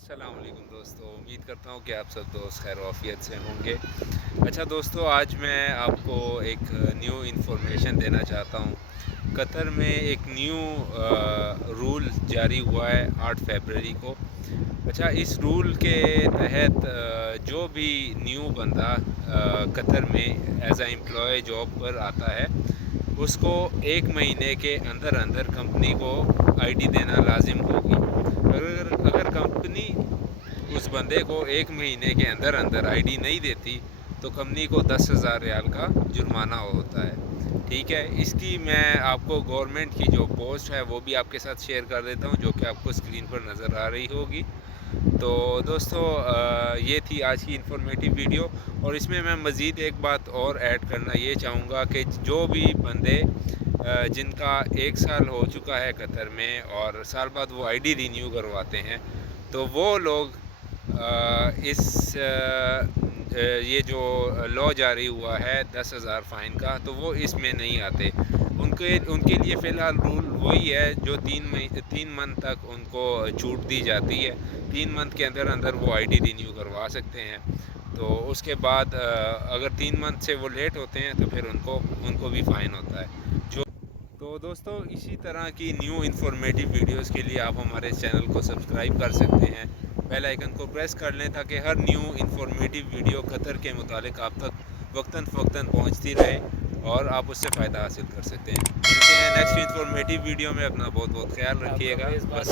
अस्सलाम वालेकुम दोस्तों, उम्मीद करता हूँ कि आप सब दोस्त खैर वाफियत से होंगे। अच्छा दोस्तों, आज मैं आपको एक न्यू इन्फॉर्मेशन देना चाहता हूँ। कतर में एक न्यू रूल जारी हुआ है 8 फरवरी को। अच्छा, इस रूल के तहत जो भी न्यू बंदा कतर में एज आ एम्प्लॉय जॉब पर आता है, उसको 1 महीने के अंदर अंदर कंपनी को आईडी देना लाजिम होगी। अगर अगर कंपनी उस बंदे को 1 महीने के अंदर अंदर आईडी नहीं देती तो कंपनी को 10,000 रियाल का जुर्माना होता है। ठीक है, इसकी मैं आपको गवर्नमेंट की जो पोस्ट है वो भी आपके साथ शेयर कर देता हूँ, जो कि आपको स्क्रीन पर नज़र आ रही होगी। तो दोस्तों, ये थी आज की इन्फॉर्मेटिव वीडियो, और इसमें मैं मज़ीद एक बात और ऐड करना ये चाहूँगा कि जो भी बंदे जिनका 1 साल हो चुका है कतर में और साल बाद वो आईडी रिन्यू करवाते हैं, तो वो लोग इस ये जो लॉ जारी हुआ है 10,000 फ़ाइन का, तो वो इसमें नहीं आते। उनके लिए फ़िलहाल रूल वही है जो 3 मंथ तक उनको छूट दी जाती है। 3 मंथ के अंदर अंदर वो आईडी रिन्यू करवा सकते हैं। तो उसके बाद अगर 3 मंथ से वो लेट होते हैं तो फिर उनको भी फ़ाइन होता है। तो दोस्तों, इसी तरह की न्यू इन्फॉर्मेटिव वीडियोस के लिए आप हमारे चैनल को सब्सक्राइब कर सकते हैं। बेल आइकन को प्रेस कर लें ताकि हर न्यू इन्फॉर्मेटिव वीडियो कतर के मुतालिक आप तक वक्तन फ़वक्तन पहुंचती रहे और आप उससे फ़ायदा हासिल कर सकते हैं। मिलते हैं नेक्स्ट इन्फॉर्मेटिव वीडियो में। अपना बहुत बहुत ख्याल रखिएगा। बस।